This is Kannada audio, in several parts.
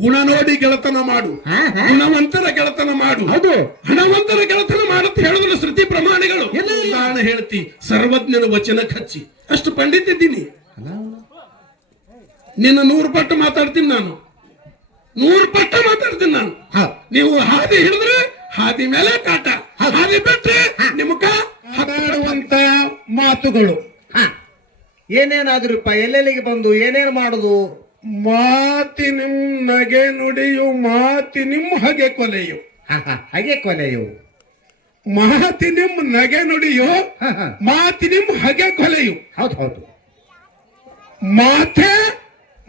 ಗುಣ ನೋಡಿ ಗೆಳತನ ಮಾಡು, ಗುಣವಂತರ ಗೆಳತನ ಮಾಡು, ಹೌದು ಹಣವಂತರ ಗೆಳತನ ಮಾಡುತ್ತ ಹೇಳಿದ್ರು ಶ್ರುತಿ ಪ್ರಮಾಣಿಗಳು. ಉದಾಹರಣೆ ಹೇಳ್ತಿ, ಸರ್ವಜ್ಞನ ವಚನ ಹಚ್ಚಿ ಅಷ್ಟು ಪಂಡಿತ ಇದ್ದೀನಿ. ನಿನ್ನ 100 ಪಟ್ಟು ಮಾತಾಡ್ತೀನಿ ನಾನು, 100 ಪಟ್ಟು ಮಾತಾಡ್ತೀನಿ ನಾನು. ನೀವು ಹಾದಿ ಹಿಡಿದ್ರೆ ಹಾದಿ ಮೇಲೆ ಕಾಟ, ಹಾದಿ ಬಿಟ್ರೆ ನಿಮಗ ಹಾಡುವಂತ ಮಾತುಗಳು ಏನೇನಾದ್ರಪ್ಪ, ಎಲ್ಲೆಲ್ಲಿಗೆ ಬಂದು ಏನೇನು ಮಾಡುದು? ಮಾತಿನಿಂ ನಗೆ ನುಡಿಯು, ಮಾತಿನಿಂ ಹಗೆ ಕೊಲೆಯು. ಹಾಗೆ ಕೊಲೆಯು. ಮಾತಿನಿಂ ನಗೆ ನುಡಿಯು, ಮಾತಿನಿಂ ಹಗೆ ಕೊಲೆಯು. ಹೌದು ಹೌದು. ಮಾತೆ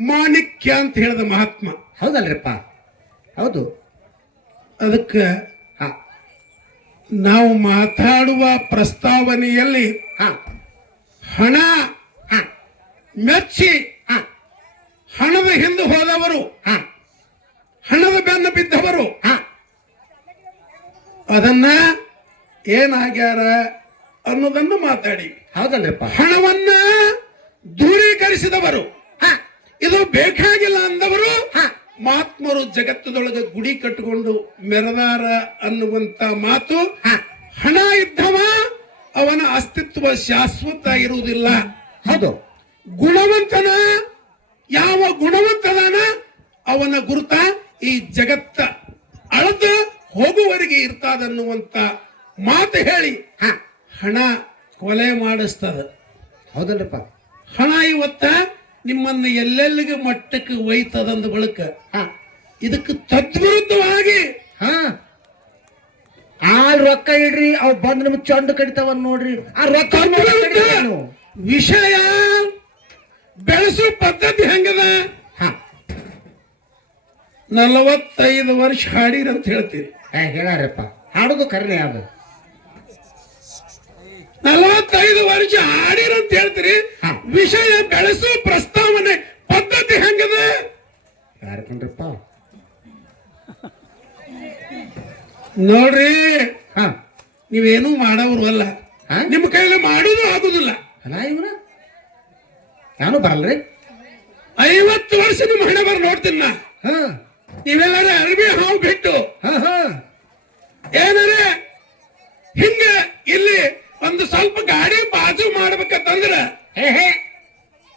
ಮಾಣಿಕ್ಯ ಅಂತ ಹೇಳಿದ ಮಹಾತ್ಮ. ಹೌದಲ್ರಿಪ್ಪ, ಹೌದು. ಅದಕ್ಕೆ ನಾವು ಮಾತಾಡುವ ಪ್ರಸ್ತಾವನೆಯಲ್ಲಿ ಹಣ ಮೆಚ್ಚಿ ಹಣದ ಹಿಂದೆ ಹೋದವರು, ಹಣದ ಬೆನ್ನ ಬಿದ್ದವರು ಅದನ್ನ ಏನಾಗ್ಯಾರ ಅನ್ನೋದನ್ನು ಮಾತಾಡಿ. ಹೌದಲ್ರಿಪ್ಪ. ಹಣವನ್ನ ದೂರೀಕರಿಸಿದವರು, ಇದು ಬೇಕಾಗಿಲ್ಲ ಅಂದವರು, ಮಹಾತ್ಮರು ಜಗತ್ತದೊಳಗೆ ಗುಡಿ ಕಟ್ಟಿಕೊಂಡು ಮೆರೆದಾರ ಅನ್ನುವಂತ ಮಾತು. ಹಣ ಇದ್ದವ ಅವನ ಅಸ್ತಿತ್ವ ಶಾಶ್ವತ ಇರುವುದಿಲ್ಲ. ಹೌದು. ಗುಣವಂತನ, ಯಾವ ಗುಣವಂತನ ಅವನ ಗುರುತ ಈ ಜಗತ್ತ ಅಳದ ಹೋಗುವವರೆಗೆ ಇರ್ತಾದನ್ನುವಂತ ಮಾತು ಹೇಳಿ ಹಣ ಕೊಲೆ ಮಾಡಿಸ್ತದ. ಹೌದಲ್ರಿಪ್ಪ. ಹಣ ಇವತ್ತ ನಿಮ್ಮನ್ನ ಎಲ್ಲೆಲ್ಲಿಗೆ ಮಟ್ಟಕ್ಕೆ ಒಯ್ತದಂದ ಬಳಕ ಇದಕ್ಕೆ ತದ್ವಿರುದ್ಧವಾಗಿ ಆ ರೊಕ್ಕ ಇಡ್ರಿ, ಅವ್ ಬಂದ್ ನಿಮ್ಗೆ ಚಂಡು ಕಡಿತಾವ ನೋಡ್ರಿ. ಆ ರೊಕ್ಕ ವಿಷಯ ಬೆಳೆಸೋ ಪದ್ಧತಿ ಹೆಂಗದ? 45 ವರ್ಷ ಹಾಡಿರಂತ ಹೇಳ್ತೀರಿ. ಹೇಳಾರಪ್ಪ, ಹಾಡುದು ಕರ್ನೆ ಅದು. 45 ವರ್ಷ ಹಾಡಿರಂತ ಹೇಳ್ತೀರಿ. ವಿಷಯ ಬೆಳೆಸೋ ಪ್ರಸ್ತಾವನೆ ಪದ್ಧತಿ ಹೆಂಗದ? ಯಾರಕೊಂಡ್ರಪ್ಪ ನೋಡ್ರಿ, ನೀವೇನು ಮಾಡವರು ಅಲ್ಲ, ನಿಮ್ಮ ಕೈಲಿ ಮಾಡುದು ಆಗುದಿಲ್ಲ. ಅಲ್ಲ ಇವ್ರ ನಾನು ಬರಲ್ರಿ. 50 ವರ್ಷ ನಿಮ್ಮ ಹಣೆ ಬರ ನೋಡ್ತೀನಿ ನಾ. ನೀವೆಲ್ಲಾರ ಅರಬಿ ಹಾವು ಬಿಟ್ಟು ಏನಾರ ಹಿಂಗ ಇಲ್ಲಿ ಒಂದು ಸ್ವಲ್ಪ ಗಾಡಿ ಬಾಜು ಮಾಡ್ಬೇಕಂತಂದ್ರ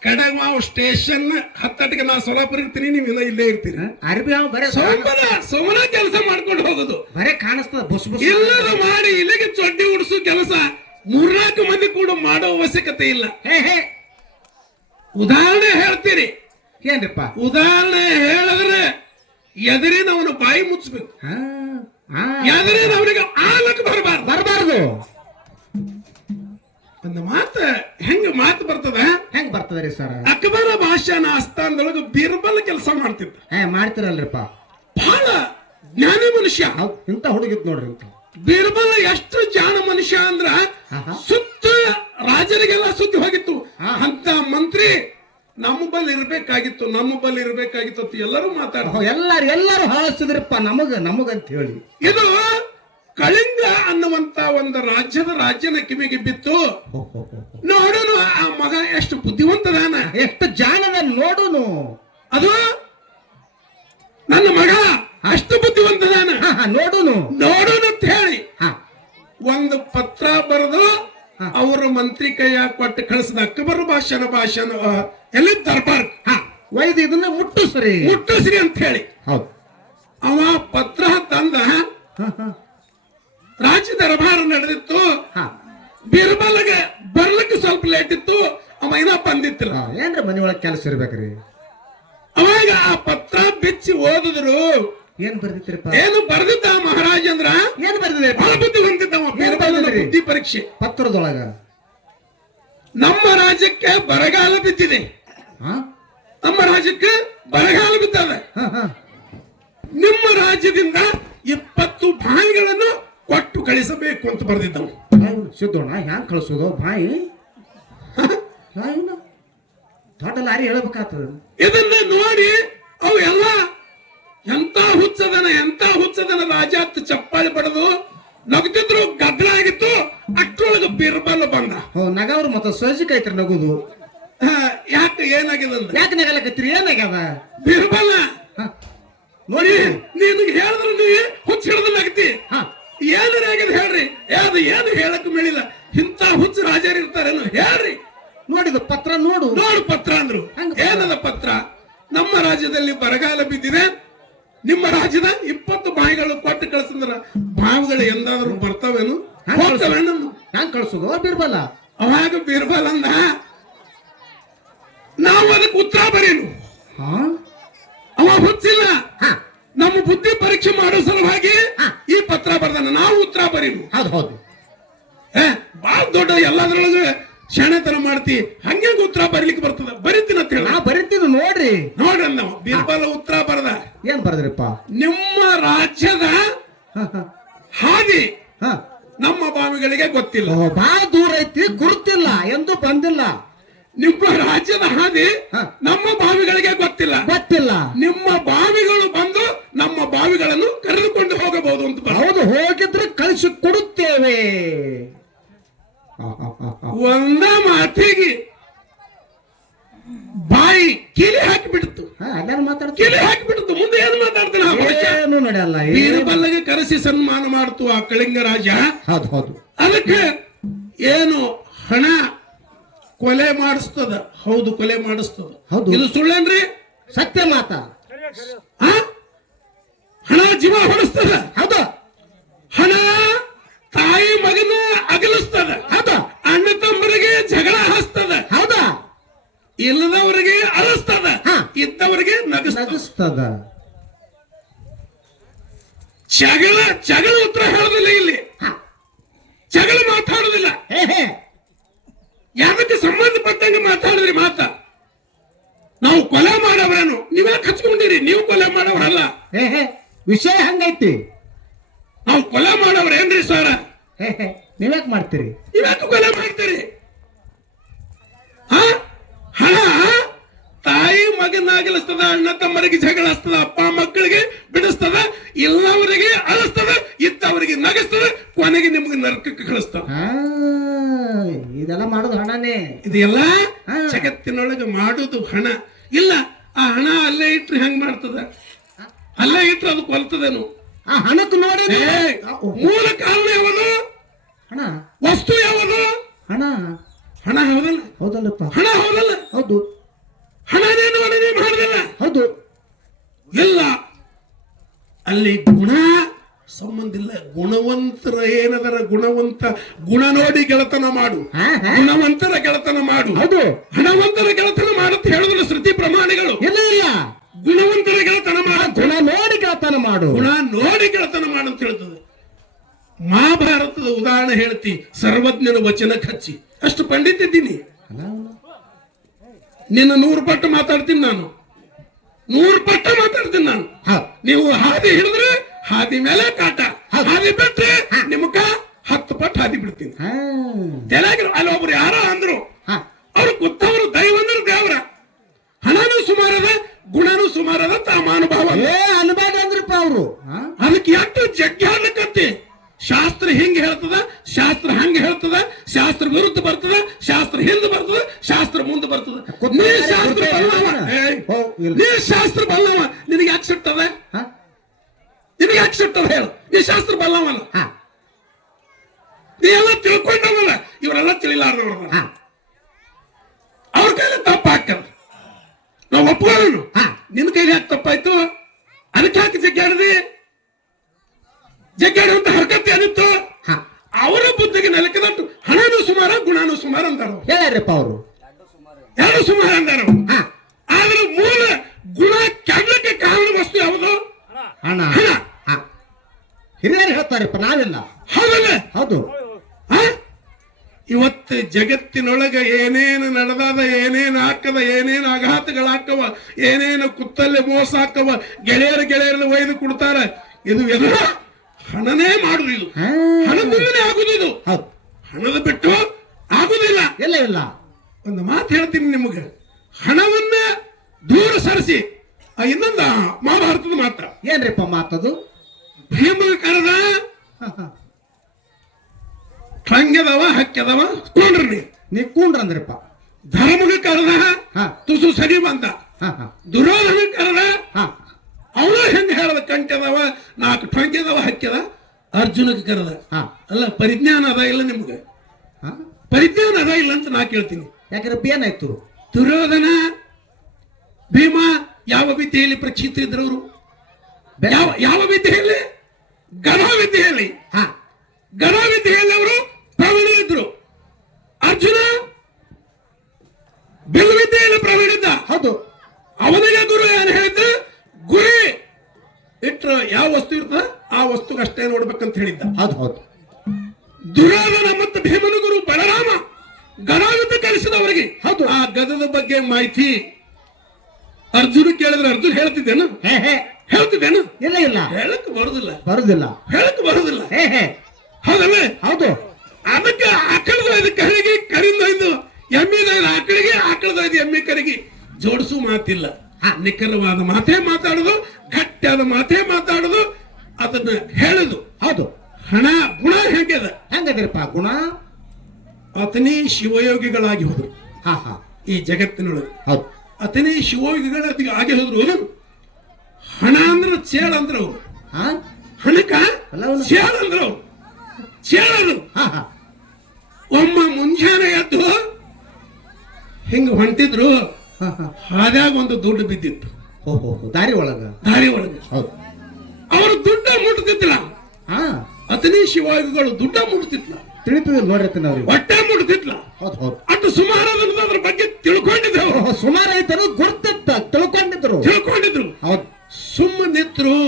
ಕಡಗಾವ್ ಸ್ಟೇಷನ್ ಹತ್ತಟಿಗೆ ನಾ ಸೊಲಾಪುರ ಇರ್ತೀನಿ, ನೀವೆಲ್ಲ ಇಲ್ಲೇ ಇರ್ತೀರಿ. ಅರಬಿ ಹಾವು ಬರೇ ಸೋಮನ ಕೆಲಸ ಮಾಡ್ಕೊಂಡು ಹೋಗುದು ಬರೇ ಕಾಣಿಸ್ತದ. ಬಸ್ ಬಸ್ ಎಲ್ಲರೂ ಮಾಡಿ ಇಲ್ಲಿಗೆ ಚೊಡ್ಡಿ ಉಡಿಸೋ ಕೆಲಸ 3-4 ಮಂದಿ ಕೂಡ ಮಾಡೋ ಅವಶ್ಯಕತೆ ಇಲ್ಲ. ಉದಾಹರಣೆ ಹೇಳ್ತೀರಿ. ಏನ್ರಿಪ್ಪ ಉದಾಹರಣೆ ಹೇಳಿದ್ರೆ ಎದುರಿನವನು ಬಾಯಿ ಮುಚ್ಚಬೇಕು, ಎದುರಿನವನಿಗೆ ಆಲಕ್ಕೆ ಬರಬಾರ್ದು. ಒಂದು ಮಾತು ಹೆಂಗ ಮಾತು ಬರ್ತದ? ಹೆಂಗ್ ಬರ್ತದ್ರಿ ಸರ್? ಅಕ್ಬರ ಭಾಷಾನ ಆಸ್ಥಾನದೊಳಗೆ ಬೀರ್ಬಲ್ ಕೆಲಸ ಮಾಡ್ತಿದ್ದ. ಮಾಡ್ತಿರಲ್ರಿಪ್ಪ. ಬಹಳ ಜ್ಞಾನಿ ಮನುಷ್ಯ. ಇಂತ ಹುಡುಗಿತ್ ನೋಡ್ರಿ. ಬೀರ್ಬಲ್ ಎಷ್ಟು ಜಾಣ ಮನುಷ್ಯ ಅಂದ್ರ ಸುತ್ತ ರಾಜರಿಗೆಲ್ಲ ಸುದ್ದಿ ಹೋಗಿತ್ತು. ಅಂತ ಮಂತ್ರಿ ನಮ್ಮ ಬಲ್ ಇರ್ಬೇಕಾಗಿತ್ತು, ನಮ್ಮ ಬಲ್ ಇರ್ಬೇಕಾಗಿತ್ತು ಎಲ್ಲರೂ ಮಾತಾಡ ಎಲ್ಲರೂ ಹಾಳಿಸಿದ್ರಪ್ಪ ನಮಗಂತ ಹೇಳಿ. ಇದು ಕಳಿಂಗ ಅನ್ನುವಂತ ಒಂದು ರಾಜ್ಯನ ಕಿವಿಗೆ ಬಿತ್ತು. ನೋಡೋನು ಆ ಮಗ ಎಷ್ಟು ಬುದ್ಧಿವಂತದಾನ, ಎಷ್ಟು ಜಾಣದ ನೋಡೋನು. ಅದು ನನ್ನ ಮಗ ಅಷ್ಟು ಬುದ್ಧಿವಂತದಾನ, ನೋಡೋನು ಅಂತ ಹೇಳಿ ಒಂದು ಪತ್ರ ಬರೆದು ಅವರ ಮಂತ್ರಿ ಕೈಯ ಕೊಟ್ಟು ಕಳಿಸಿದ. ಅಕ್ಬರ್ ಭಾಷಣ ಎಲ್ಲಿ ದರ್ಬಾರ್ ವೈದ್ಯ ಇದನ್ನ ಮುಟ್ಟಿಸ್ರಿ ಅಂತ ಹೇಳಿ. ಹೌದು. ಅವ ಪತ್ರ ತಂದ. ರಾಜ್ಯ ದರ್ಬಾರ ನಡೆದಿತ್ತು. ಬೀರ್ಬಲ್ಗೆ ಬರ್ಲಿಕ್ಕೆ ಸ್ವಲ್ಪ ಲೇಟ್ ಇತ್ತು. ಅವ ಏನೋ ಬಂದಿತ್ತಿಲ್ಲ. ಏನ್ರ ಮನೆ ಒಳಗೆ ಕೆಲಸ ಇರ್ಬೇಕ್ರಿ. ಅವಾಗ ಆ ಪತ್ರ ಬಿಚ್ಚಿ ಓದಿದ್ರು. ಏನ್ ಬರ್ದಿತ್ರಿಪ್ಪ? ಏನು ಬರ್ದಿದ್ದ ಮಹಾರಾಜ ಅಂದ್ರ? ಏನ್ ಬರ್ದಿದೆ? ಬಹಳ ಬುದ್ಧಿ ಹೊಂದಿದ್ದವ. ಬೀರ್ಬಲನ ಬುದ್ಧಿ ಪರೀಕ್ಷೆ ಪತ್ರದೊಳಗ ನಮ್ಮ ರಾಜ್ಯಕ್ಕೆ ಬರಗಾಲ ಬಿದ್ದಿದೆ, ನಮ್ಮ ರಾಜ್ಯಕ್ಕೆ ಬರಗಾಲ ಬಿದ್ದದ. ನಿಮ್ಮ ರಾಜ್ಯದಿಂದ 20 ಬಾಯಿಗಳನ್ನು ಕೊಟ್ಟು ಕಳಿಸಬೇಕು ಅಂತ ಬರ್ದಿದ್ದವು. ಸಿದ್ದೋಣ ಹ್ಯಾಂಗ್ ಕಳಿಸೋದು ಬಾಯಿ? ದೊಡ್ಡ ಲಾರಿ ಹೇಳಬೇಕಾಗ್ತದ. ಇದನ್ನ ನೋಡಿ ಅವು ಎಲ್ಲ ಎಂತ ಹುಚ್ಚದನ ರಾಜ ಚಪ್ಪಾಳಿ ಪಡೆದು ನಗುತ್ತಿದ್ರು. ಗದ್ದಲ ಆಗಿತ್ತು. ಅಷ್ಟರೊಳಗೆ ಬೀರ್ಬಲ್ ಬಂದ. ನಗವ್ರು ಮತ್ತ ಸೋಜಿಕ ಐತ್ರಿ ನಗುದು. ಯಾಕೆ ಏನಾಗಿದೆ? ಯಾಕೆ ನಗಲಕತ್ತೀರಿ? ಏನಾಗ್ಯದ? ಬೀರ್ಬಲ್ ನೋಡಿ ನಿನಗೆ ಹೇಳಿದ್ರೆ ನೀ ಹುಚ್ಚ ಹಿಡಿದಲ್ಲಾಗತಿ ಹಾ ಏನಾರ ಆಗ್ಯದ ಹೇಳ್ರಿ ಅದು ಏನು ಹೇಳಕ್ ಮೇಳಿಲ್ಲ ಇಂಥ ಹುಚ್ಚ ರಾಜರು ಇರ್ತಾರೇನು ಹೇಳ್ರಿ. ನೋಡಿದ ಪತ್ರ ನೋಡು. ನೋಡು ಪತ್ರ ಅಂದ್ರು. ಏನದ ಪತ್ರ? ನಮ್ಮ ರಾಜ್ಯದಲ್ಲಿ ಬರಗಾಲ ಬಿದ್ದಿದೆ, ನಿಮ್ಮ ರಾಜ್ಯದ 20 ಬಾವಿಗಳು ಕೊಟ್ಟು ಕಳಿಸಿದ್ರ ಬಾವಿಗಳು ಎಂದಾದ್ರೂ ಬರ್ತಾವೇನು ಹೋಗ್ತಾವೇನು? ಹ್ಯಾಂಗ ಕಳ್ಸೋದು ಬಿರ್ಬಲ್ಲ? ಅವಾಗ ಬೀರ್ಬಲ್ ಅಂದ ನಾವು ಅದಕ್ಕೆ ಉತ್ತರ ಬರೀನು. ಹಾ ಅವ ಹುಚ್ಚಿಲ್ಲ, ಹಾ ನಮ್ಮ ಬುದ್ಧಿ ಪರೀಕ್ಷೆ ಮಾಡೋ ಸಲುವಾಗಿ ಈ ಪತ್ರ ಬರ್ದಾನ, ನಾವು ಉತ್ತರ ಬರೀನು. ಹೌದು ಹೌದು. ಬಾಳ ದೊಡ್ಡ ಎಲ್ಲದ್ರೊಳಗೆ ಶಾಣೆತನ ಮಾಡ್ತಿ, ಹಂಗೆ ಉತ್ತರ ಬರೀಲಿಕ್ಕೆ ಬರ್ತದ, ಬರೀತೀನಿ ಅಂತ ಹೇಳ. ನಾ ಬರೀತೀನಿ ನೋಡ್ರಿ. ನೋಡ್ರಿ ನಾವು ಬೀರ್ಬಲ್ ಉತ್ತರ ಬರದ. ಏನ್ ಬರ್ದ್ರಿಪ್ಪ? ನಿಮ್ಮ ರಾಜ್ಯದ ಹಾ ಹಾ ಹಾದಿ ಹಾ ನಮ್ಮ ಬಾವಿಗಳಿಗೆ ಗೊತ್ತಿಲ್ಲ. ಬಹಳ ದೂರ ಐತಿ, ಗುರುತಿಲ್ಲ, ಎಂದು ಬಂದಿಲ್ಲ. ನಿಮ್ಮ ರಾಜ್ಯದ ಹಾದಿ ಹಾ. ನಮ್ಮ ಬಾವಿಗಳಿಗೆ ಗೊತ್ತಿಲ್ಲ. ಗೊತ್ತಿಲ್ಲ. ನಿಮ್ಮ ಬಾವಿಗಳು ಬಂದು ನಮ್ಮ ಬಾವಿಗಳನ್ನು ಕರೆದುಕೊಂಡು ಹೋಗಬಹುದು ಅಂತ ಬರ. ಹೌದು, ಹೋಗಿದ್ರೆ ಕಳಿಸಿ ಕೊಡುತ್ತೇವೆ. ಒಂದ ಮಾತಿಗೆ ಬಾಯಿ ಕಿಲಿ ಹಾಕಿಬಿಡ್ತು. ಅಲ್ಲೇನು ಮಾತಾಡ್ತೀವಿ? ಕಿಲಿ ಹಾಕಿಬಿಡ್ತು. ಮುಂದೆ ಏನು ಮಾತಾಡ್ತಾನೆ? ಏನು ನಡೆಯಲ್ಲ. ಬೀರ್ಬಲ್ಗೆ ಕರೆಸಿ ಸನ್ಮಾನ ಮಾಡ್ತು ಆ ಕಳಿಂಗ ರಾಜ. ಹೌದು ಹೌದು. ಅದಕ್ಕೆ ಏನು ಹಣ ಕೊಲೆ ಮಾಡಿಸ್ತದ. ಹೌದು, ಕೊಲೆ ಮಾಡಿಸ್ತದ. ಹೌದು. ಇದು ಸುಳ್ಳೇನ್ರಿ? ಸತ್ಯ ಮಾತ. ಆ? ಹಣ ಜೀವ ಹೊಡಿಸ್ತದ. ಹೌದು. ಹಣ ತಾಯಿ ಮಗನ ಅಗಲಿಸ್ತದ. ಹೌದು. ಅಣ್ಣ ತಮ್ಮರಿಗೆ ಜಗಳ ಹಸ್ತದ. ಹೌದಾ? ಇಲ್ಲದವರಿಗೆ ಅರಸ್ತದ, ಹಾ. ಇದ್ದವರಿಗೆ ನಗಿಸ್ತದ. ಜಗಳ ಉತ್ತರ ಹೇಳೋದಿಲ್ಲ ಇಲ್ಲಿ. ಹಾ. ಜಗಳ ಮಾತಾಡೋದಿಲ್ಲ. ಹೇ ಹೇ. ಯಾವಕ್ಕೆ ಸಂಬಂಧಪಟ್ಟಂಗೆ ಮಾತಾಡಿದ್ರಿ ಮಾತ. ನಾವು ಕೊಲೆ ಮಾಡವರೇನು? ನೀವ್ಯಾಕೆ ಹಚ್ಕೊಂಡಿರಿ? ನೀವು ಕೊಲೆ ಮಾಡವರಲ್ಲ. ಹೇ ಹೇ. ವಿಷಯ ಹಂಗೈತಿ. ನಾವು ಕೊಲೆ ಮಾಡವ್ರೇನ್ರಿ ಸರ? ಹೇ ಹೇ. ನೀವ್ಯಾಕೆ ಮಾಡ್ತೀರಿ? ನೀವ್ಯಾಕೆ ಕೊಲೆ ಮಾಡ್ತೀರಿ? ಹಣ ತಾಯಿ ಮಗನಾಗಲಿಸ್ತದ, ಅಣ್ಣ ತಮ್ಮರಿಗೆ ಜಗಳ ಹಸ್ತದ, ಅಪ್ಪ ಮಕ್ಕಳಿಗೆ ಬಿಡಿಸ್ತದ, ಇಲ್ಲವರಿಗೆ ಅಳಿಸ್ತದ, ಇದ್ದವರಿಗೆ ನಗಿಸ್ತದ, ಕೊನೆಗೆ ನಿಮ್ಗೆ ನರಕಕ್ಕೆ ಕಳಿಸ್ತದ. ಇದೆಲ್ಲ ಮಾಡೋದು ಹಣನೇ. ಇದೆಲ್ಲ ಜಗತ್ತಿನೊಳಗೆ ಮಾಡುದು ಹಣ. ಇಲ್ಲ, ಆ ಹಣ ಅಲ್ಲೇ ಇಟ್ರೆ ಹೆಂಗ್ ಮಾಡ್ತದ? ಅಲ್ಲೇ ಇಟ್ರೆ ಅದು ಕೊಲ್ತದೇನು? ಆ ಹಣಕ್ಕೆ ನೋಡಿ. ಮೂಲ ಕಾರಣ ಯಾವುದು? ಹಣ. ವಸ್ತು ಯಾವುದು? ಹಣ. ಹಣ ಹೌದಲ್ಲ? ಹೌದಲ್ಲಪ್ಪ. ಹಣ ಹೌದಲ್ಲ? ಹೌದು. ಹಣನೇನು ಅಡಿಗೆ ಮಾಡುದಿಲ್ಲ. ಹೌದು. ಎಲ್ಲ ಅಲ್ಲಿ ಗುಣ ಸಂಬಂಧ ಇಲ್ಲ. ಗುಣವಂತರ ಏನದರ ಗುಣವಂತ ಗುಣ ನೋಡಿ ಗೆಳತನ ಮಾಡು, ಗುಣವಂತರ ಗೆಳತನ ಮಾಡು. ಹೌದು. ಹಣವಂತರ ಗೆಳತನ ಮಾಡುತ್ತ ಹೇಳಿದ್ರು ಶ್ರುತಿ ಪ್ರಮಾಣಿಗಳು. ಇಲ್ಲ ಇಲ್ಲ, ಗುಣವಂತರ ಗೆಳತನ ಮಾಡು, ಗುಣ ನೋಡಿ ಗೆಳತನ ಮಾಡು, ಗುಣ ನೋಡಿ ಗೆಳತನ ಮಾಡು ಅಂತ ಹೇಳ್ತದೆ. ಮಹಾಭಾರತದ ಉದಾಹರಣೆ ಹೇಳ್ತಿ, ಸರ್ವಜ್ಞನ ವಚನ ಹಚ್ಚಿ. ಅಷ್ಟು ಪಂಡಿತ ಇದ್ದೀನಿ. ನಿನ್ನ 100 ಪಟ್ಟು ಮಾತಾಡ್ತೀನಿ ನಾನು, 100 ಪಟ್ಟು ಮಾತಾಡ್ತೀನಿ ನಾನು. ನೀವು ಹಾದಿ ಹಿಡಿದ್ರೆ ಹಾದಿ ಮೇಲೆ ಕಾಟ, ಹಾದಿ ಬಿಟ್ರೆ ನಿಮಗ 10 ಪಟ್ಟು ಹಾದಿ ಬಿಡ್ತೀನಿ. ಅಲ್ಲಿ ಒಬ್ರು ಯಾರೋ ಅಂದ್ರು, ಅವ್ರು ಗೊತ್ತವರು ದೈವ ಅಂದ್ರೆ ದೇವ್ರ. ಹಣನೂ ಸುಮಾರದ, ಗುಣನೂ ಸುಮಾರದ, ತಾಮಾನುಭಾವ ಅನುಭವ ಅಂದ್ರಪ್ಪ ಅವರು. ಅದಕ್ಕೆ ಎಷ್ಟು ಜಗ್ಗಾಡ್ಲಿಕ್ಕಂತೆ. ಶಾಸ್ತ್ರ ಹಿಂಗ್ ಹೇಳ್ತದ, ಶಾಸ್ತ್ರ ಹಂಗ ಹೇಳ್ತದ, ಶಾಸ್ತ್ರ ವಿರುದ್ಧ ಬರ್ತದ, ಶಾಸ್ತ್ರ ಹಿಂದೆ ಬರ್ತದ, ಶಾಸ್ತ್ರ ಮುಂದೆ ಬರ್ತದ. ನೀ ಶಾಸ್ತ್ರ ಬಲ್ಲವ, ನೀ ಶಾಸ್ತ್ರ ಬಲ್ಲವ, ನಿನಗೆ ಯಾಕೆ ಸಿಟ್ಟದ? ನಿನಗೆ ಯಾಕೆ ಸಿಟ್ಟದ ಹೇಳು? ನೀ ಶಾಸ್ತ್ರ ಬಲ್ಲವಲ್ಲ, ನೀ ಎಲ್ಲ ತಿಳ್ಕೊಂಡವಲ್ಲ. ಇವರೆಲ್ಲ ತಿಳಿಲಾರ್ದವ್ರ, ಅವ್ರ ಕೈಲಿ ತಪ್ಪ ಹಾಕದ. ನಾವು ಒಪ್ಕೊಳ್ಳೋಣ, ನಿನ್ ಕೈಲಿ ಯಾಕೆ ತಪ್ಪಾಯ್ತು? ಅದಕ್ಕೆ ಯಾಕೆ ಜಗ್ಗಾಡದಿ? ಜಗ್ಗಾಡುವಂತ ಹರಕತ್ತೆ ಏನಿತ್ತು? ಅವರ ಬುದ್ಧಿಗೆ ನೆಲಕದಟ್ಟು ಹಣನೂ ಸುಮಾರ, ಗುಣನೂ ಸುಮಾರ ಅಂದಾರ. ಹೇಳ್ಯಾರಪ್ಪ ಅವರು, ಎರಡು ಸುಮಾರ ಅಂದಾರ. ಆದ್ರೆ ಮೂಲ ಗುಣ ಕೆಡ್ಲಕ್ಕೆ ಕಾರಣ ವಸ್ತು ಯಾವುದು? ಹಣ. ಹಣ. ಹಿರಿಯರು ಹೇಳ್ತಾರಪ್ಪ, ನಾವೆಲ್ಲ. ಹೌದಲ್ಲ? ಹೌದು. ಇವತ್ತು ಜಗತ್ತಿನೊಳಗೆ ಏನೇನು ನಡೆದಾದ, ಏನೇನು ಹಾಕದ, ಏನೇನು ಆಘಾತಗಳಾಕವ, ಏನೇನು ಕುತ್ತಲ್ಲಿ ಮೋಸ ಹಾಕವ, ಗೆಳೆಯರು ಒಯ್ದು ಕೊಡ್ತಾರ. ಇದು ಎಲ್ಲ ಹಣನೇ ಮಾಡುದು. ಇದು ಹಣದಿಂದಲೇ ಆಗುದು. ಇದು ಹಣದ ಬಿಟ್ಟು ಆಗುದಿಲ್ಲ. ಇಲ್ಲ ಇಲ್ಲ. ಒಂದು ಮಾತು ಹೇಳ್ತೀನಿ ನಿಮಗೆ, ಹಣವನ್ನ ದೂರ ಸರಿಸಿ. ಇನ್ನೊಂದು ಮಹಾಭಾರತದ ಮಾತ್ರ. ಏನ್ರಿಪ್ಪ ಮಾತದು? ಭೀಮಗ ಕರೆದ, ಹಂಗೆದವ ಹಕ್ಕೆದವ ಕೊಂಡ್ರಿ. ನೀ ಕೂಣ್ರಂದ್ರಪ್ಪ. ಧರ್ಮಗ ಕರೆದ, ತುಸು ಸರಿ ಬಂದ. ದುರ್ಯೋಧನ ಕರೆದ, ಅವನು ಹೆಂಗ ಹೇಳದ ಕಂಟದವ 4 ಟೊಂಕೆದವ ಹಕ್ಕಿದ ಅರ್ಜುನಕ್ಕೆ ಕರೆದ ಅಲ್ಲ ಪರಿಜ್ಞಾನ ಅದ ಇಲ್ಲ ನಿಮ್ಗೆ ಪರಿಜ್ಞಾನ ಅದ ಇಲ್ಲ ಅಂತ ನಾ ಕೇಳ್ತೀನಿ. ಯಾಕಂದ್ರೆ ಏನಾಯ್ತು? ದುರ್ಯೋಧನ ಭೀಮ ಯಾವ ವಿದ್ಯೆಯಲ್ಲಿ ಪ್ರಕ್ಷಿತಿದ್ರು ಅವರು? ಯಾವ ವಿದ್ಯೆಯಲ್ಲಿ? ಗದಾ ವಿದ್ಯೆಯಲ್ಲಿ. ಗದಾ ವಿದ್ಯೆಯಲ್ಲಿ ಅವರು ಪ್ರವೀಣ ಇದ್ರು. ಅರ್ಜುನ ಬಿಲ್ ವಿದ್ಯೆಯಲ್ಲಿ ಪ್ರವೀಣ ಇದ್ದ. ಹೌದು. ಅವನಿಗೆ ಗುರು ಏನು ಹೇಳಿದ್ದ? ಗುರಿ ಇಟ್ರ ಯಾವ ವಸ್ತು ಇರ್ತದ ಆ ವಸ್ತುಗೆ ಅಷ್ಟೇ ನೋಡ್ಬೇಕಂತ ಹೇಳಿದ್ದ. ಹೌದು ಹೌದು. ದುರ್ಯೋಧನ ಮತ್ತು ಭೀಮನ ಗುರು ಬಲರಾಮ ಗದಾಯುದ್ಧ ಕಲಿಸಿದವರಿಗೆ ಹೌದು ಆ ಗದದ ಬಗ್ಗೆ ಮಾಹಿತಿ ಅರ್ಜುನ ಕೇಳಿದ್ರೆ ಅರ್ಜುನ್ ಹೇಳ್ತಿದ್ದೇನು? ಹೇಳ್ತಿದ್ದೇನು? ಇಲ್ಲ ಇಲ್ಲ, ಹೇಳಕ್ ಬರುದಿಲ್ಲ. ಹೇಳಕ್ ಬರುದಿಲ್ಲ. ಹೌದಲ್ಲ? ಹೌದು. ಅದಕ್ಕೆ ಆಕಳದ ಕರಿಗೆ ಕರಿಂದೊಯ್ದು ಎಮ್ಮಿದೈದು ಆಕಳಿಗೆ, ಆಕಳದೈದು ಎಮ್ಮೆ ಕರಿಗೆ ಜೋಡಿಸು ಮಾತಿಲ್ಲ. ನಿಖರವಾದ ಮಾತೇ ಮಾತಾಡುದು, ಗಟ್ಟಿಯಾದ ಮಾತೇ ಮಾತಾಡುದು, ಅದನ್ನ ಹೇಳುದು. ಹೌದು. ಹಣ ಗುಣ ಹೆಂಗದ? ಹೆಂಗದಿರಪ್ಪ ಗುಣ? ಅತನೇ ಶಿವಯೋಗಿಗಳಾಗಿ ಹೋದ್ರು ಈ ಜಗತ್ತಿನೊಳಗೆ. ಹೌದು. ಅತನೇ ಶಿವಯೋಗಿಗಳಾಗಿ ಆಗಿ ಹೋದ್ರು. ಹಣ ಅಂದ್ರ ಚೇಳ ಅಂದ್ರ ಅವ್ರು. ಹಣಕ ಚೇಳ ಅಂದ್ರ ಅವ್ರು. ಚೇಳದು ಒಮ್ಮ ಮುಂಜಾನೆ ಎದ್ದು ಹಿಂಗ ಹೊಂಟಿದ್ರು. ಹಾದ್ಯಾಗ ಒಂದು ದುಡ್ಡು ಬಿದ್ದಿತ್ತು ದಾರಿ ಒಳಗ. ಅವರು ದುಡ್ಡ ಮುಟ್ತಿದ್ಲ. ಅತನೇ ಶಿವಯೋಗಿಗಳು ದುಡ್ಡ ಮುಟ್ತಿದ್ಲ. ತಿಳಿತದ ನೋಡ್ರಿ ಅವ್ರಿಗೆ. ಹೊಟ್ಟೆ ಮುಟ್ತಿದ್ಲ. ಅಷ್ಟು ಸುಮಾರು ಅದ್ರ ಬಗ್ಗೆ ತಿಳ್ಕೊಂಡಿದ್ದೆವು. ಸುಮಾರು ಐತರು ಗುರ್ತಿತ್ತ ತಿಳ್ಕೊಂಡಿದ್ರು. ಹೌದು. ಸುಮ್ಮನಿದ್ರು.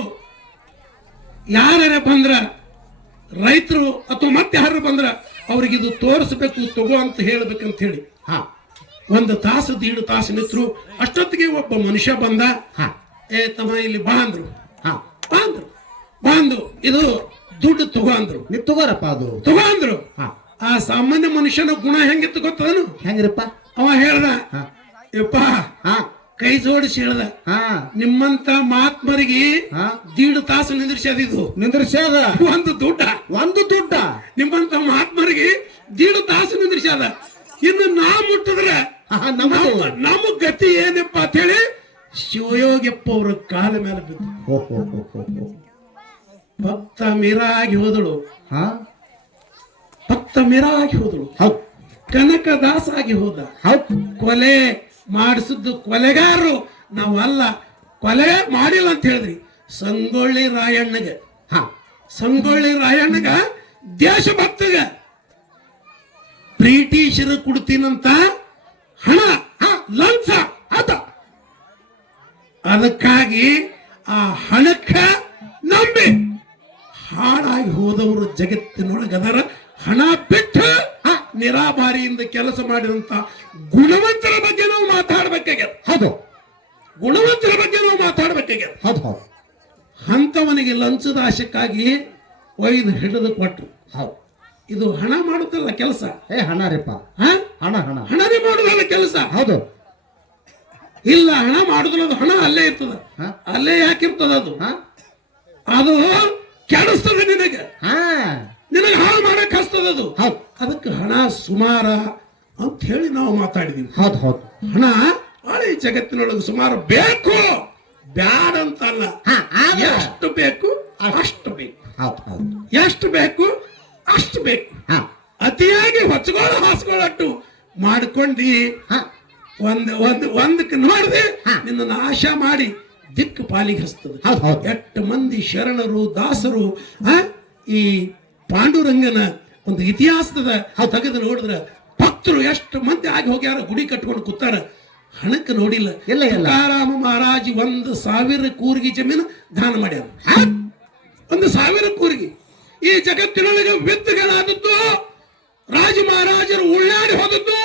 ಯಾರ ಬಂದ್ರ ರೈತರು ಅಥವಾ ಮತ್ತೆ ಯಾರು ಬಂದ್ರ ಅವ್ರಿಗಿದು ತೋರಿಸ್ಬೇಕು, ತಗೋ ಅಂತ ಹೇಳ್ಬೇಕಂತ ಹೇಳಿ 1 ತಾಸು 1.5 ತಾಸು ನಿತ್ರು. ಅಷ್ಟೊತ್ತಿಗೆ ಒಬ್ಬ ಮನುಷ್ಯ ಬಂದ. ಏ ತಮ್ಮ ಇಲ್ಲಿ ಬಾ ಅಂದ್ರು. ಬಂದು ಇದು ದುಡ್ಡು ತಗೋ ಅಂದ್ರು. ನೀವು ತಗೋರಪ್ಪ, ಅದು ತಗೋ ಅಂದ್ರು. ಆ ಸಾಮಾನ್ಯ ಮನುಷ್ಯನ ಗುಣ ಹೆಂಗಿತ್ತು ಗೊತ್ತದನು? ಹೆಂಗಿರಪ್ಪ? ಅವ ಹೇಳ್ದ, ಯಪ್ಪ ಕೈ ಜೋಡಿಸಿ ಹೇಳ್ದ, ನಿಮ್ಮಂತ ಮಹಾತ್ಮರಿಗೆ 1.5 ತಾಸು ನಿಂದ್ರಿಸ್ಯಾದ ಒಂದು ದುಡ್ಡ. ನಿಮ್ಮಂತ ಮಹಾತ್ಮರಿಗೆ 1.5 ತಾಸು ನಿಂದ್ರಿಸ್ಯಾದ. ಇನ್ನು ನಾ ಮುಟ್ಟಿದ್ರೆ ನಮ್ಮ ಗತಿ ಏನಪ್ಪ ಅಂತ ಹೇಳಿ ಶಿವಯೋಗಿಯಪ್ಪ ಅವ್ರ ಕಾಲ ಮೇಲೆ ಬಿದ್ದು ಭಕ್ತ ಮೀರಾಗಿ ಹೋದಳು. ಕನಕದಾಸ ಆಗಿ ಹೋದ. ಕೊಲೆ ಮಾಡಿಸಿದ್ದು ಕೊಲೆಗಾರರು ನಾವಲ್ಲ, ಕೊಲೆ ಮಾಡಿಲ್ಲ ಅಂತ ಹೇಳಿದ್ರಿ. ಸಂಗೊಳ್ಳಿ ರಾಯಣ್ಣಗ ದೇಶಭಕ್ತಗ ಬ್ರಿಟಿಷರು ಕೊಡ್ತೀನಂತ ಹಣ ಲಂಚ ಅದ. ಅದಕ್ಕಾಗಿ ಆ ಹಣಕ್ಕ ನಂಬಿ ಹಾಳಾಗಿ ಹೋದವರು ಜಗತ್ತಿನೊಳಗದರ. ಹಣ ಬಿಟ್ಟು ನಿರಾಭಾರಿಯಿಂದ ಕೆಲಸ ಮಾಡಿದಂತ ಗುಣವಂತರ ಬಗ್ಗೆ ನಾವು ಮಾತಾಡ್ಬೇಕಾಗ್ಯದ. ಹೌದು, ಗುಣವಂತರ ಬಗ್ಗೆ ನಾವು ಮಾತಾಡ್ಬೇಕಾಗ್ಯದ. ಹೌದು. ಅಂತವನಿಗೆ ಲಂಚದ ಆಶಕ್ಕಾಗಿ ಒಯ್ದು ಹಿಡಿದು ಕೊಟ್ರು. ಇದು ಹಣ ಮಾಡುತ್ತಲ್ಲ ಕೆಲಸ. ಹಣ ರೀಪ, ಹಣನೇ ಮಾಡುದಲ್ಲ ಕೆಲಸ. ಹೌದು. ಇಲ್ಲ, ಹಣ ಮಾಡುದಿಲ್ಲ. ಅದು ಹಣ ಅಲ್ಲೇ ಇರ್ತದ. ಅಲ್ಲೇ ಯಾಕಿರ್ತದ? ಅದು ಕೆಡಿಸ್ತದ ನಿನಗೆ ಹಾಳು ಮಾಡಕ್ ಹಸ್ತದ ಅದು. ಅದಕ್ಕೆ ಹಣ ಸುಮಾರ ಅಂತ ಹೇಳಿ ನಾವು ಮಾತಾಡಿದೀವಿ. ಹಣ ಈ ಜಗತ್ತಿನೊಳಗೆ ಸುಮಾರು ಬೇಕು, ಬ್ಯಾಡ ಅಂತಲ್ಲ. ಎಷ್ಟು ಬೇಕು ಅಷ್ಟು ಬೇಕು. ಎಷ್ಟು ಬೇಕು ಅಷ್ಟು ಬೇಕು. ಅತಿಯಾಗಿ ಹೊಚ್ಕೊಳ್ಳೋ ಹಾಸ್ಕೊಳ್ಳಟ್ಟು ಮಾಡ್ಕೊಂಡಿ ಒಂದಕ್ಕೆ ನೋಡದೆ ನಿನ್ನ ನಾಶ ಮಾಡಿ ದಿಕ್ಕು ಪಾಲಿಗೆ ಹಸ್ತದೆ. ಎಷ್ಟು ಮಂದಿ ಶರಣರು ದಾಸರು ಈ ಪಾಂಡುರಂಗನ ಒಂದು ಇತಿಹಾಸದ ತೆಗೆದು ನೋಡಿದ್ರೆ ಭಕ್ತರು ಎಷ್ಟು ಮಂದಿ ಆಗಿ ಹೋಗ್ಯಾರ. ಗುಡಿ ಕಟ್ಕೊಂಡು ಕೂತಾರ, ಹಣಕ್ಕೆ ನೋಡಿಲ್ಲ. ತುಕಾರಾಮ ಮಹಾರಾಜ್ 1,000 ಕೂರ್ಗಿ ಜಮೀನು ದಾನ ಮಾಡ್ಯಾರ. 1,000 ಕೂರ್ಗಿ. ಈ ಜಗತ್ತಿನೊಳಗೆ ವಿದ್ಯೆಗಳಾದದ್ದು, ರಾಜ ಮಹಾರಾಜರು ಉಳ್ಳಾಡಿ ಹೋದದ್ದು,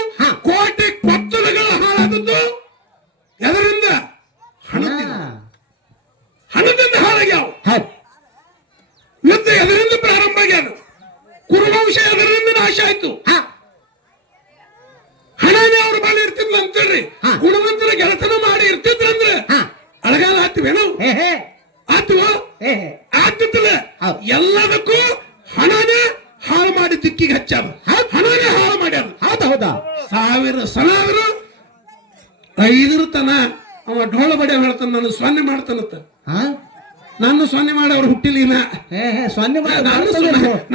ಕೋಟೆ ಕೊತ್ತಲಗಳು ಹಾಳಾದದ್ದು ಎದರಿಂದ? ಹಣದಿಂದ ಹಾಳಾಗ್ಯಾವ. ಯುದ್ಧ ಎದರಿಂದ ಪ್ರಾರಂಭ ಆಗ್ಯಾದ? ಕುರುವಂಶ ಎದರಿಂದ ನಾಶ ಆಯ್ತು? ಹಣನೇ ಅವ್ರ ಬಳಿ ಇರ್ತಿದ್ಲ ಅಂತೇಳ್ರಿ. ಗುಣವಂತರ ಗೆಳತನ ಮಾಡಿ ಇರ್ತಿದ್ರಂದ್ರೆ ಅಳಗಾಲ ಆತಿವೇನೋ? ಆಗ್ತಿಲ್ಲ. ಎಲ್ಲದಕ್ಕೂ ಹಣನೇ ಹಾಳು ಮಾಡಿ ದಿಕ್ಕಿಗೆ ಹಚ್ಚಾದ. ಹಣನೇ ಹಾಳು ಮಾಡ್ಯಾದ. ಹೌದಾ? 1000 ಸಲ ಆದ್ರೂ 5 ತನ ಅವ ಢೋಳ ಬಡಿಯ ಹೇಳ್ತಾನ, ನಾನು 0 ಮಾಡ್ತಾನತ್ತ. ಹಾ ನನ್ನ ಸೊನ್ನೆ ಮಾಡೋರು ಹುಟ್ಟಿಲಿನ, ಸೊನ್ನೆ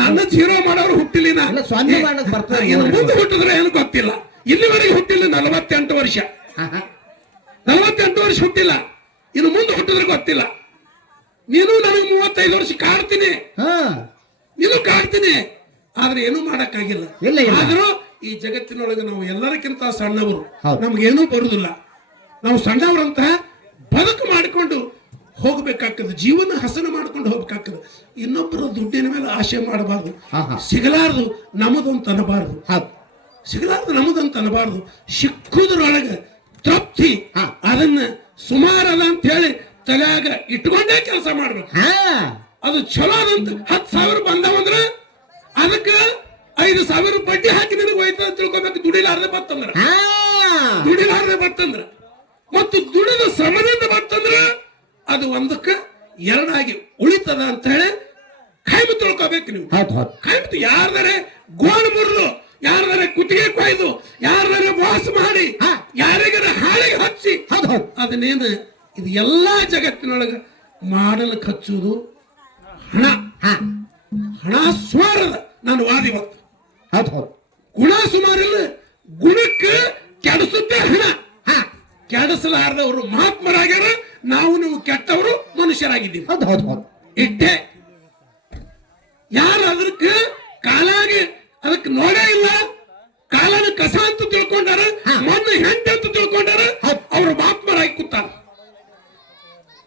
ನನ್ನ ಜೀರೋ ಮಾಡೋರು ಹುಟ್ಟಿಲಿನ. ಸೊನ್ನೆ ಮಾಡೋದು ಬರ್ತದೆ. ಇನ್ನು ಮುಂದೆ ಹುಟ್ಟಿದ್ರೆ ಏನು ಗೊತ್ತಿಲ್ಲ. ಇಲ್ಲಿವರೆಗೆ ಹುಟ್ಟಿಲ್ಲ. 48 ವರ್ಷ 48 ವರ್ಷ ಹುಟ್ಟಿಲ್ಲ. ಇನ್ನು ಮುಂದೆ ಹುಟ್ಟಿದ್ರೆ ಗೊತ್ತಿಲ್ಲ. ನೀನು ನನಗೆ 35 ವರ್ಷ ಕಾಡ್ತೀನಿ, ನೀನು ಕಾಡ್ತೀನಿ, ಆದ್ರೆ ಏನು ಮಾಡಕ್ಕಾಗಿಲ್ಲ. ಆದ್ರೂ ಈ ಜಗತ್ತಿನೊಳಗೆ ನಾವು ಎಲ್ಲರಿಗಿಂತ ಸಣ್ಣವರು, ನಮ್ಗೇನೂ ಬರುದಿಲ್ಲ. ನಾವು ಸಣ್ಣವರಂತ ಬದುಕು ಮಾಡಿಕೊಂಡು ಹೋಗ್ಬೇಕಾಗ್ತದೆ, ಜೀವನ ಹಸನ ಮಾಡ್ಕೊಂಡು ಹೋಗ್ಬೇಕಾಗ್ತದೆ. ಇನ್ನೊಬ್ಬರ ದುಡ್ಡಿನ ಮೇಲೆ ಆಶೆ ಮಾಡಬಾರ್ದು. ಸಿಗಲಾರದು ನಮ್ಮದಂತ ಅನ್ನಬಾರ್ದು, ಸಿಗಲಾರದು ನಮ್ಮದಂತ ಅನ್ನಬಾರ್ದು. ಸಿಕ್ಕುದ್ರೊಳಗೆ ತೃಪ್ತಿ, ಅದನ್ನ ಸುಮಾರದ ಅಂತ ಹೇಳಿ ತಲೆಯಾಗ ಇಟ್ಕೊಂಡೇ ಕೆಲಸ ಮಾಡ್ಬೇಕು. ಅದು ಚಲೋ ಅದಂತ 10,000 ಬಂದವಂದ್ರ ಅದಕ್ಕೆ 5,000 ಬಡ್ಡಿ ಹಾಕಿ ನಿನಗೆ ಹೋಯ್ತದ ತಿಳ್ಕೊಬೇಕು. ದುಡಿಲಾರದೆ ಬರ್ತಂದ್ರ, ದುಡಿಲಾರದೆ ಬರ್ತಂದ್ರ ಮತ್ತು ದುಡಿದ ಶ್ರಮದಿಂದ ಬರ್ತಂದ್ರ ಅದು ಒಂದಕ್ಕೆ 2 ಉಳಿತದ ಅಂತ ಹೇಳಿ ಕಾಯ್ದು ತಿಳ್ಕೊಬೇಕು ನೀವು. ಕಾಯ್ದು ಯಾರ್ದಾರೆ ಗೋಣ್ ಮುರಿದು, ಯಾರ್ದಾರೆ ಕುತ್ತಿಗೆ ಕೊಯ್ದು, ಯಾರ್ದಾರೆ ಮೋಸ ಮಾಡಿ, ಯಾರಿಗಾರ ಹಾಳಿಗೆ ಹಚ್ಚಿ, ಅದನ್ನೇನು ಇದು ಎಲ್ಲಾ ಜಗತ್ತಿನೊಳಗೆ ಮಾಡಲು ಹಚ್ಚುವುದು ಹಣ. ಹಣ ಸುಮಾರದ ನಾನು ವಾದಿ ಬಂತು. ಗುಣ ಸುಮಾರಿಲ್ಲ, ಗುಣಕ್ಕೆ ಕೆಡಿಸುತ್ತೆ ಹಣ. ಕೆಡಿಸಲಾರದವರು ಮಹಾತ್ಮರಾಗ್ಯಾರ, ನಾವು ನೀವು ಕೆಟ್ಟವರು ಮನುಷ್ಯರಾಗಿದ್ದೀವಿ. ಇಟ್ಟೆ ಯಾರು ಅದಕ್ಕೆ ಕಾಲಾಗಿ ಅದಕ್ಕೆ ನೋಡೇ ಇಲ್ಲ, ಕಾಲನ ಕಸ ಅಂತ ತಿಳ್ಕೊಂಡಾರ, ಮಣ್ಣು ಹೆಂಟೆ ಅಂತ ತಿಳ್ಕೊಂಡಾರ, ಅವರು ಮಹಾತ್ಮರಾಗಿ ಕೂತಾರ.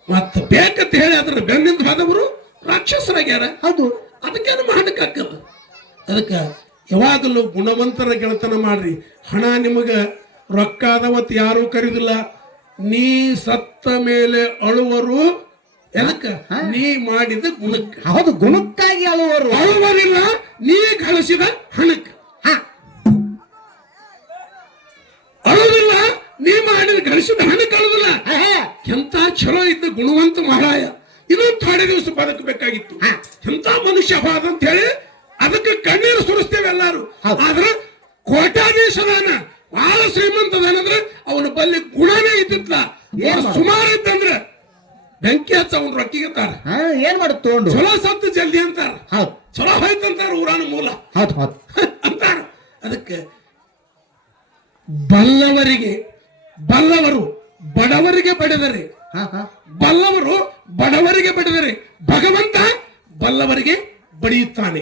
ಮತ್ತ ಬೇಕಂತ ಹೇಳಿ ಅದ್ರ ಬೆನ್ನಿಂದ ಹೋದವರು ರಾಕ್ಷಸರಾಗ್ಯಾರ. ಅದಕ್ಕೇನು ಮಾಡಕ್ಕಾಗಲ್ಲ. ಅದಕ್ಕ ಯಾವಾಗಲೂ ಗುಣವಂತರ ಗೆಳತನ ಮಾಡ್ರಿ. ಹಣ ನಿಮಗ ರೊಕ್ಕ ಅದವತ್ ಯಾರು ಕರೀದಿಲ್ಲ. ನೀ ಸತ್ತ ಮೇಲೆ ಅಳುವರು ಎದಕ್ಕ? ನೀ ಮಾಡಿದ ಗುಣಕ್ಕೆ. ಹೌದು, ಗುಣಕ್ಕಾಗಿ ಅಳುವರು. ಅಳುವರಿಲ್ಲ ನೀ ಗಳಿಸಿದ ಹಣಕ್ಕೆ. ಅಳುವುದಿಲ್ಲ ನೀ ಮಾಡಿದ ಗಳಿಸಿದ ಹಣಕ್ಕೆ ಅಳುದಿಲ್ಲ. ಎಂತ ಚಲೋ ಇದ್ದ ಗುಣವಂತ ಮಹಾರಾಯ ಇನ್ನೊಂದು ಥೋಡೆ ದಿವಸ ಬದುಕಬೇಕಾಗಿತ್ತು. ಎಂತ ಮನುಷ್ಯ ಹೋದ ಅಂತ ಹೇಳಿ ಅದಕ್ಕೆ ಕಣ್ಣೀರು ಸುರಿಸ್ತೇವೆ ಎಲ್ಲಾರು. ಆದ್ರೆ ಕೋಟ್ಯಾಧೀಶದಾನ, ಬಹಳ ಶ್ರೀಮಂತದಾನಂದ್ರೆ ಅವನ ಬಲ್ಲಿ ಗುಣನೇ ಇದ್ದಿಲ್ಲ. ಸುಮಾರು ಇದ್ದಂದ್ರೆ ಬೆಂಕಿ ಹಚ್ಚ ಅವನ್ ರೊಕ್ಕಿಗೆ ತಾರ. ಏನ್ ಮಾಡುತ್ತ ತಗೊಂಡು ಚಲೋ ಸತ್ತು ಜಲ್ದಿ ಅಂತಾರ, ಚಲೋ ಹೋಯ್ತಂತಾರ ಊರಾನ ಮೂಲ ಅಂತಾರ. ಅದಕ್ಕೆ ಬಲ್ಲವರು ಬಡವರಿಗೆ ಬಡಿದರೆ, ಬಲ್ಲವರು ಬಡವರಿಗೆ ಬಡಿದರೆ ಭಗವಂತ ಬಲ್ಲವರಿಗೆ ಬಡಿಯುತ್ತಾನೆ.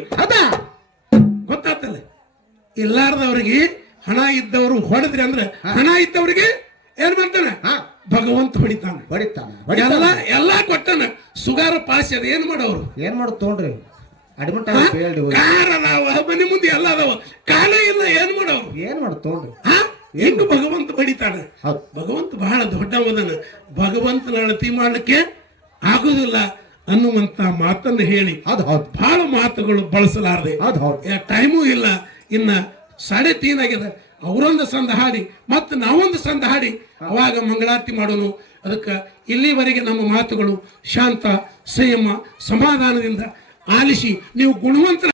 ಗೊತ್ತಾಗ್ತಲ್ಲ. ಇಲ್ಲಾರ್ದವರಿಗೆ ಹಣ ಇದ್ದವರು ಹೊಡೆದ್ರಿ ಅಂದ್ರೆ ಹಣ ಇದ್ದವರಿಗೆ ಏನ್ ಮಾಡ್ತಾನೆ? ಭಗವಂತ ಹೊಡಿತಾನೆ. ಎಲ್ಲ ಕೊಟ್ಟನ. ಸುಗಾರ ಪಾಸಿ ಅದ ಏನ್ ಮಾಡೋರು? ಏನ್ ಮಾಡುತ್ತ ತಗೊಂಡ್ರಿ? ಅಡ್ಮಿಟ್ ಕಾರ್ ಅದಾವ, ಮನೆ ಮುಂದೆ ಎಲ್ಲ ಅದಾವ, ಕಾಲ ಇಲ್ಲ, ಏನ್ ಮಾಡೋರು? ಏನ್ ಮಾಡುತ್ತ ತಗೊಂಡ್ರಿ? ಇನ್ನು ಭಗವಂತ ಬಡಿತಾನೆ. ಭಗವಂತ ಬಹಳ ದೊಡ್ಡವದನ. ಭಗವಂತನ ಅಳತಿ ಮಾಡ್ಲಿಕ್ಕೆ ಆಗುದಿಲ್ಲ ಅನ್ನುವಂತ ಮಾತನ್ನು ಹೇಳಿ ಬಹಳ ಮಾತುಗಳು ಬಳಸಲಾರದೆ ಟೈಮೂ ಇಲ್ಲ. ಇನ್ನ 3:30 ಆಗಿದೆ. ಅವರೊಂದು ಸಂದ ಹಾಡಿ ಮತ್ತೆ ನಾವೊಂದು ಸಂದ ಹಾಡಿ ಅವಾಗ ಮಂಗಳಾರತಿ ಮಾಡೋನು. ಅದಕ್ಕೆ ಇಲ್ಲಿವರೆಗೆ ನಮ್ಮ ಮಾತುಗಳು ಶಾಂತ, ಸಂಯಮ, ಸಮಾಧಾನದಿಂದ ಆಲಿಸಿ ನೀವು ಗುಣವಂತ